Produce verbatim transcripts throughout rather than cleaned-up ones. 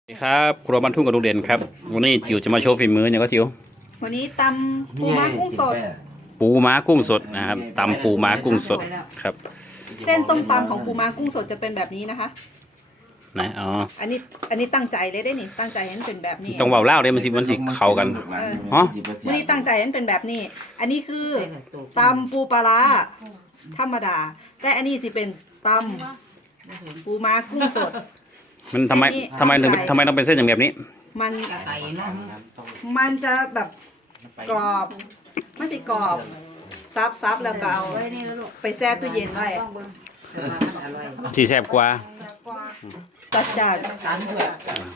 สวัสดีครับครัวบ้านทุ่งกับลุงเด่นครับวันนี้จิ๋วจะมาโชว์ฝีมืออย่างก็จิ๋ววันนี้ตำปูม้ากุ้งสดปูม้ากุ้งสดนะครับตำปูม้ากุ้งสดครับเส้นต้มตำของปูม้ากุ้งสดจะเป็นแบบนี้นะคะไหนอ๋ออันนี้อันนี้ตั้งใจเลยได้นี่ตั้งใจให้มันเป็นแบบนี้ต้องเบาเล่าเลยมันสิมันสิเข้ากันฮะวันนี้ตั้งใจให้มันเป็นแบบนี้ อันนี้คือตำปูปลาร้าธรรมดา แต่อันนี้สิเป็นตำปูม้ากุ้งสดมันทำไมทำไมถึงทำไมต้องเป็นเส้นอย่างแบบนี้มันมันจะแบบกรอบมันสิกรอบซับซับแล้วก็เอาไปแช่ตู้เย็นไว้สีแซ่บกว่าจัดจานสามถ้วย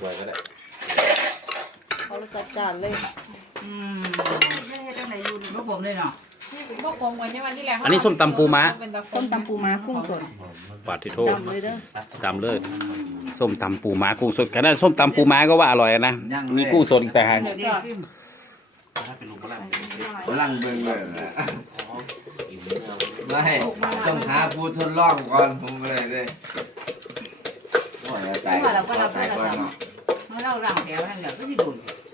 เขาจัดจานเลยอืมลูกผมเลยเนาะพวกคงวันนี้วันที่แล้วอันนี้ส้มตำปูม้าต้มตำปูม้ากุ้งสดปาดที่โทษดำเลยเด้อดำเลยส้มตำปูม้ากุ้งสดขนาดส้มตำปูม้าก็ว่าอร่อยนะมีกุ้งสดอีกแต่หากเดี๋ยวซิมฝรั่งเบิ่งเลยนะไม่ต้องหาผู้ทดลองก่อนผมเลยเลยว่าเราใจใจก่อนเนาะเมื่อเราหลังแถวนั่นแหละก็ที่ดุน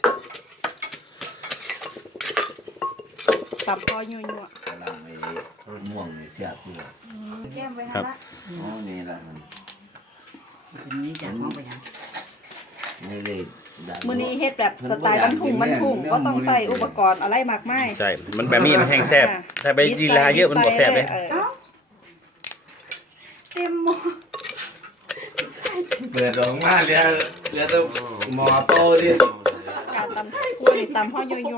ตับคอยั่วยั่วฝรั่งไอ้ม่วงนี่เทียบตัวแก้มไว้ครัฮะบอ๋อนี่ละมันทีนี้จะมองไปยังนี่เลยมื้อนี้เฮ็ดแบบสไตล์บ้านทุ่งบ้านทุ่งก็ต้องใส่อุปกรณ์อะไรมากมายใช่มันแบบนี้มันแห้งแซ่บแต่ไปดีลาเยอะมันหมดแซ่บเลยเต็มหม้อเปิดออกมาเรียเรียตัวหมอโตดิการตำคั่วนี่ตำห่อยั่วยั่ว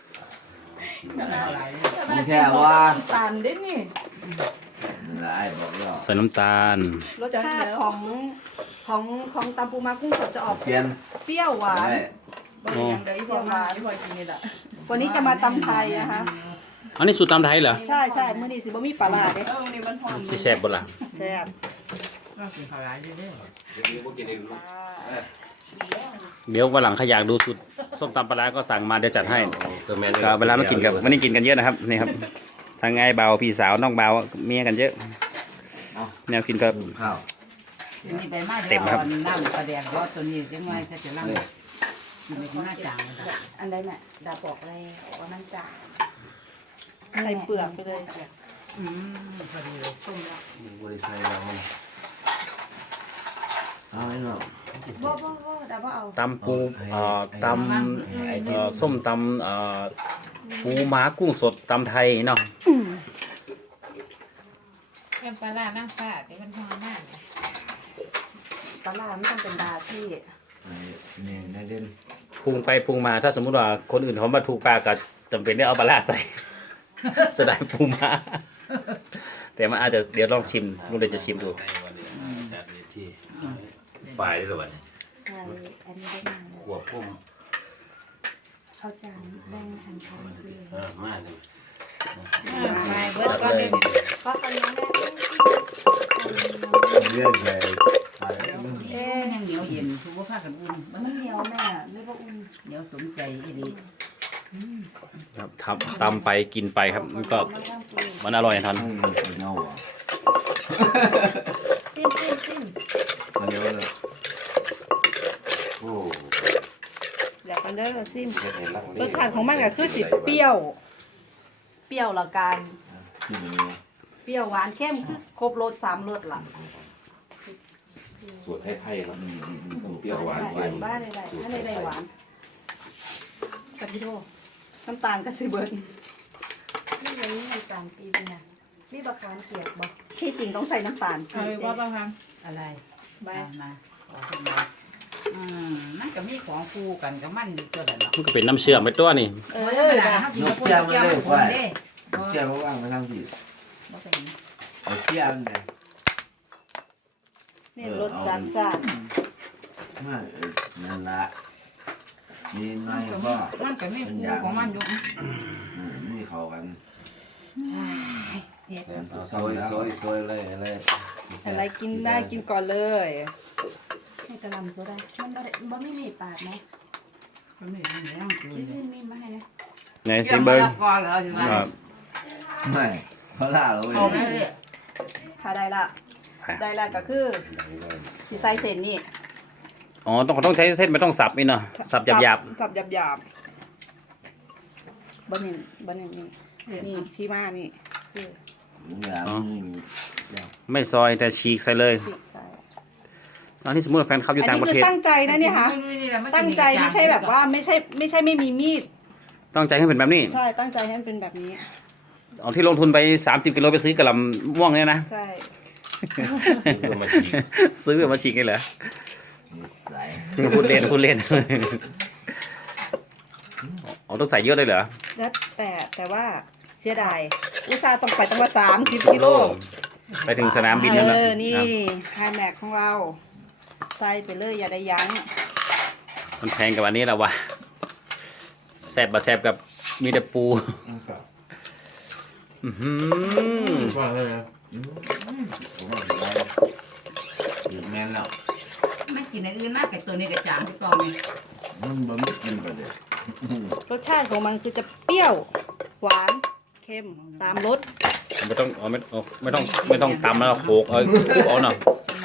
มีแค่ว่าตาลเด้นี่ไอ้บอกว่าใส่น้ำตาลรสชาติของของของตำปูม้ากุ้งสดจะออกเปลี่ยนเปรี้ยวหวานได้อ๋อเปรี้ยวหวานวันนี้จะมาตำไทยนะคะอันนี้สูตรตำไทยเหรอใช่ใช่มื้อนี้สิบ่มีปลาร้าเด้สิแซ่บบ่ล่ะแซ่บเราเป็นข้าวไรอยู่เด้เดี๋ยววันหลังใครอยากดูสูตรส้มตำปลาร้าก็สั่งมาเดี๋ยวจัดให้ก็เวลามากินกับวันนี้กินกันเยอะนะครับนี่ครับทางไอ้เบาพี่สาวน้องเบาเมียกันเยอะแนวกินก็ข้าวทีนี้ไปมาจะเอาน้ำปลาแดงรอตัวนี้จังไงถ้าจะล่างมันไม่น่าจางเลยอันใดแม่ดาบอกอะไรว่ามันจางใส่เปลือกไปเลยอืมพอดีเลยต้มแล้วบริษัทเราเอาไอ้เนาะบ่บ่บ่ดาบ่เอาตำปูเอ่อตำเอ่อส้มตำเอ่อปูม้ากุ้งสดตำไทยเนาะแอมปลาร้านั่งฟ้าที่มันหอมมากปลาร้ามันต้องเป็นดาที่นี่นายเด่นปรุงไปปรุงมาถ้าสมมุติว่าคนอื่นเขามาถูกปากก็จำเป็นได้เอาปลาร้าใส่ จะได้ปูม้าแต่มันอาจจะเดี๋ยวลองชิมลุงเดชจะชิมดูปลายได้หรือเปล่าใช่อันนี้ได้มาขวบพุ่มเอาจานแบ่งหันช้อนคือเออมาเลยไปเบิร์ดก้อนเดียวก็ตอนนี้แม่เรื่องใหญ่เอ๊ะยังเหนียวเย็นทุกว่าข้ากันอุ่นมันมันเหนียวแม่ไม่ว่าอุ่นเหนียวสมใจอีดีครับทำตำไปกินไปครับมันก็มันอร่อยทันมันเป็นเงาอ่ะซิมซิมซิมมันเยอะเลยโอ้อยากกันเด้อซิมรสชาติของมันก็คือสิเปรี้ยว เปรี้ยวละกันที่นี่เปรี้ยวหวานเข้มคือครบรสสามรสล่ะสูตรไทยๆเนาะเปรี้ยวหวานหวานบ้านได้ๆถ้าได้ได้หวานกะทิโดน้ำตาลก็สิเบิร์นนี่เลยนี่น้ำตาลปีนเนี่ยนี่บะคานเกียกบอกที่จริงต้องใส่น้ำตาลเอาไปว่าบ้างครับอะไรใบมาขอขึ้นมาอืมมันก็มีของคู่กันกับมันอยู่ตัวละเนาะมันก็เป็นน้ำเชื่อมไปตัวนี่เอเอออถ้ากินกับคนเกี่ยวกับคนเด้เชี่ยวว่างไปทำผิดบ่เป็นเอาเชี่ยวเนี่ยนี่รสจัดจ้านมานั่นละมีน้อยมันก็ก็มันก็มีคู่ของมันอยู่นี่เขากันเฮ็ดซอยซอยซอยเลยอะไรอะไรกินได้กินก่อนเลยให้กระลำก็ได้มันบ่ได้บ่ไม่มีปาดนะมันไม่ได้ยังกินที่เลยนี่มีมาให้นะไงซิเบิร์ก่อนแล้วใช่ไหมครับไม่เขาล่าเราเอาไปเลยถ้าได้ละได้ละก็คือสีใส่เส้นนี่อ๋อต้องต้องใช้เส้นไม่ต้องสับนี่เนาะสับหยาบสับหยาบหยาบบะหมี่บะหมี่นี่นี่ที่มานี่คือเนี่ยๆไม่ซอยแต่ฉีกใส่เลยฉีกใส่อันนี้สมมติว่าแฟนคลับอยู่อันต่างนี้ประคืเทอศตั้งใจนะเนี่ยค่ะตั้งใจไม่ใช่แบบว่าไม่ใช่ไม่ใช่ไม่มีมีดตั้งใจให้เป็นแบบนี้ใช่ตั้งใจให้มันเป็นแบบนี้เอาที่ลงทุนไปสามสิบกิโลไปซื้อกระหลำม่วงเนี่ยนะใช่เพื่อมาฉีกซื้อแบบมาฉีกเลยเหรอไหลพูดเล่นพูดเล่นอ๋อต้องใส่เยอะเลยเหรอแล้วแต่แต่ว่าเสียดายอุตส่าห์ต้องไปตั้งมาสามสิบกิโลไปถึงสนามบินเอแล้วนะอนี่ครับไฮแม็กของเราใส่ไปเลยอย่าได้ยั้งมันแพงกับอันนี้แหละวะแซบบะแซบกับมีแต่ปูอื้อหือว่าเลยนะผมว่าไหลอยู่แม่นแล้วไม่กินอย่างอื่นมากแต่ตัวนี้กระจางที่กองนี่มันบ่มีกินไปเลยรสชาติของมันคือจะเปรี้ยว หวานเค็มตามรสไม่ต้องเอาไม่เอาไม่ต้องไม่ต้องตำแล้วโขกเอาเอาหน่อย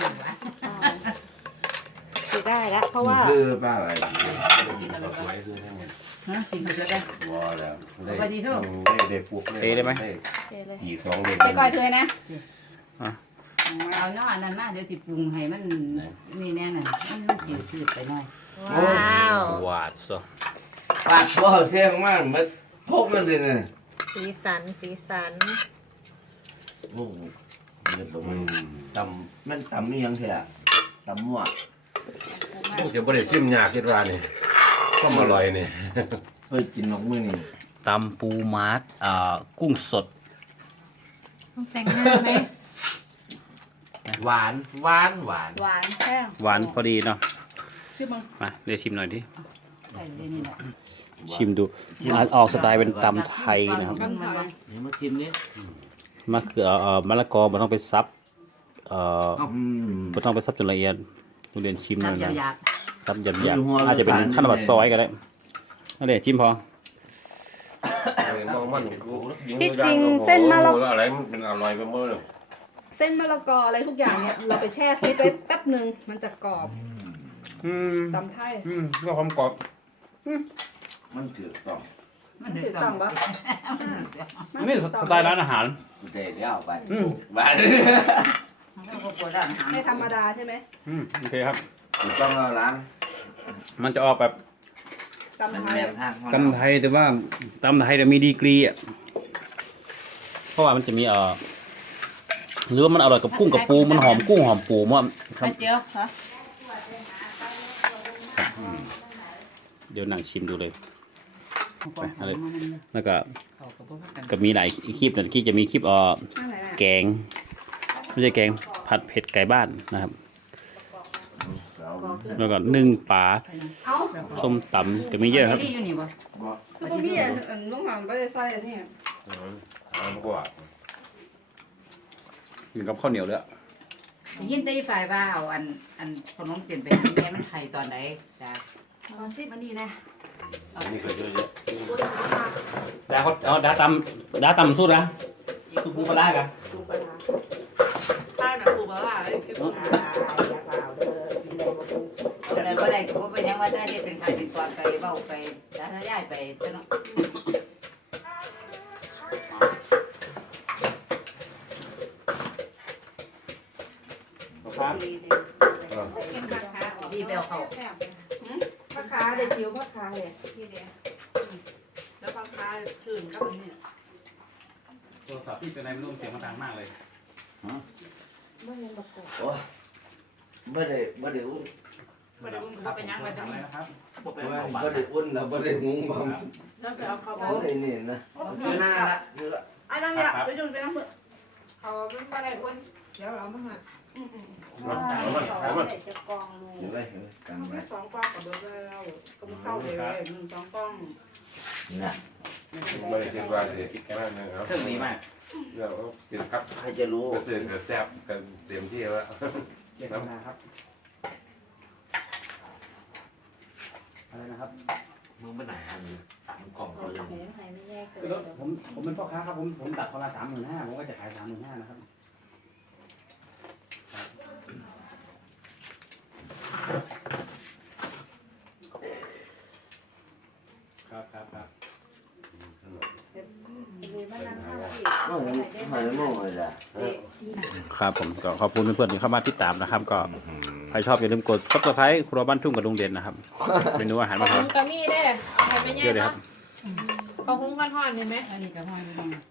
จะได้แล้วเพราะว่าคือป้าอะไรกินอะไรสวยคือให้หมดฮะกินเขาจะได้วอแล้วสวัสดีทุกได้ได้ฟุกเลยเทเลยกี่สองเลยไปก่อยเธอนะเอาเนาะอันนั้นมาเดี๋ยวติปรุงให้มันนี่แน่น่ะมันมันกินชืดไปหน่อยว้าวหวานซะปากบ่เสียงมากมันพกกันเลยเนี่ยสีสันสีสันโอ้โหมันตมันตำมันตำนี่ยังเถอะตำมั่วเดี๋ยวบริษัทยากคิดว่านี่ก็อร่อยนี่เคยกินนกมือนี่ตำปูม้าอ่ากุ้งสดต้องแต่งหน้าไหมหวานหวานหวานหวานแห้งหวานพอดีเนาะชื่อมันมาเดี๋ยวชิมหน่อยดิใส่เลยนี่แหละชิมดูอ่ะออกสไตล์เป็นตำไทยนะครับกันไทยนี่มากินนี่มะเขือเอ่อมะละกอมันต้องไปซับเอ่ออืมมันต้องไปซับจนละเอียดดูเรียนชิมหน่อยทำนะหยาบซับหยาบหยาบดูหัวอาจจะเป็นเลยขั้นบัดซอยก็ได้นั่นแหละจิ้มพอมองมัน อะไรมันเป็นอร่อยไปหมดเลยเส้นมะละกออะไรทุกอย่างเนี่ยเราไปแช่ฟรีซไว้แป๊บหนึ่งมันจะกรอบอืมตำไทยอืมก็ความกรอบมันถือต้องๆมันถือต้องปะอันนี้สไตล์ร้านอาหารเดี๋ยวเดี๋ยวเอาไปอืมบ้านแล้วก็ปวดด้านหางไม่ธรรมดาใช่ไหมอืมโอเคครับต้องเอาล้างมันจะออกแบบตำมันไทยแม่นทางตำไทยแต่ว่าตำไทยจะมีดีกรีอ่ะเพราะว่ามันจะมีเอ่อหรือว่ามันอร่อยกับกุ้งกับปูมันหอมกุ้งหอมปูมันไปเจียวเดี๋ยวนั่งชิมดูเลยอะไรแล้วก็เขาก็บอกกันก็มีหลายคลิปแต่ที่จะมีคลิปเอ่อข้างไหนน่ะแกงไม่ใช่แกงผัดเผ็ดไก่บ้านนะครับ แล้วก็นึ่งปลาเอ้าส้มตำก็มีเยอะครับนี่อยู่นี่บ่คือพวกพี่อ่ะอันลุงหางก็จะใส่อันนี้เอากว่ากินกับข้าวเหนียวเลยยินตีฝ่ายว่าเอาอันอันขนมเสียนไปให้แม่มันไข่ตอนไหนจ้าตอนที่มันนี่นะอันนี้ก็เยอะแยะดาเขาเอาดาตำดาตำสู้นะสู้ปูปลาได้กันปูปลาร้าใช่แบบปูปลาร้าเลยคือปูปลาร้าอะไรบ่ได้ก็ไปยังว่าได้เป็นไข่เป็นตอนไปเว้าไปจ้าถ้าย้ายไปซะเนาะครับเป็นราคาออกดีไปเอาเขาแซ่บพ่อค้าเด็ดจิ๋วพ่อค้าเลยทีเดียวแล้วพ่อค้าคืนก็มันเนี่ยโทรศัพท์ที่เป็นอะไรไม่รู้เสียงมันดังมากเลยไม่เงินประกอบโอ้ไม่ได้ไม่ได้อุ่นบ่ได้อุ้มเขาไปยังไว้ตรงนี้นะครับบ่ไปไม่เอาได้อุ่นแล้วไม่ได้งงบังแล้วไปเอาเขาบ่โอ้ยนี่นะอยู่หน้าละอยู่ละอันนั้นเนี่ยไปจุนไปน้ำเพื่อเขาไม่ได้อ้วนเดี๋ยวเรามาหามันเอามันเอามันจะกองเลยอยู่เลยอยู่กันไว้สองกล้องกับเบอร์แล้วก็ไม่เข้าเลยหนึ่งสองกล้องน่ะไม่ได้คิดว่าจะคิดแค่นั้นนะครับเครื่องดีมากเดี๋ยวกินครับใครจะรู้ก็ตื่นกับแซ่บกันเต็มที่แล้วเกี่ยวกับนะครับอะไรนะครับมึงไปไหนอันนี้มึงกล่องโอเลยเคใครไม่แยกเกิแล้วผมผมเป็นพ่อค้าครับผมผมดักคนละสามหมื่นห้าผมก็จะขายสามหมื่นห้านะครับหอยโม่เลยจ้ะครับผมก็ขอบคุณเพื่อนๆที่เข้ามาติดตามนะครับ ก็ใครชอบอย่าลืมกดซับสไครต์ครัวบ้านทุ่งกับลุงเด่นนะครับเมนูอาหารขอมาง ทหุ้งกะมี่เด้อใครไม่ำแย่เยอะเลยครัเนาะบของหุ้งก้อนทอดนี่ไหมอันนี้ก็ห้อยลง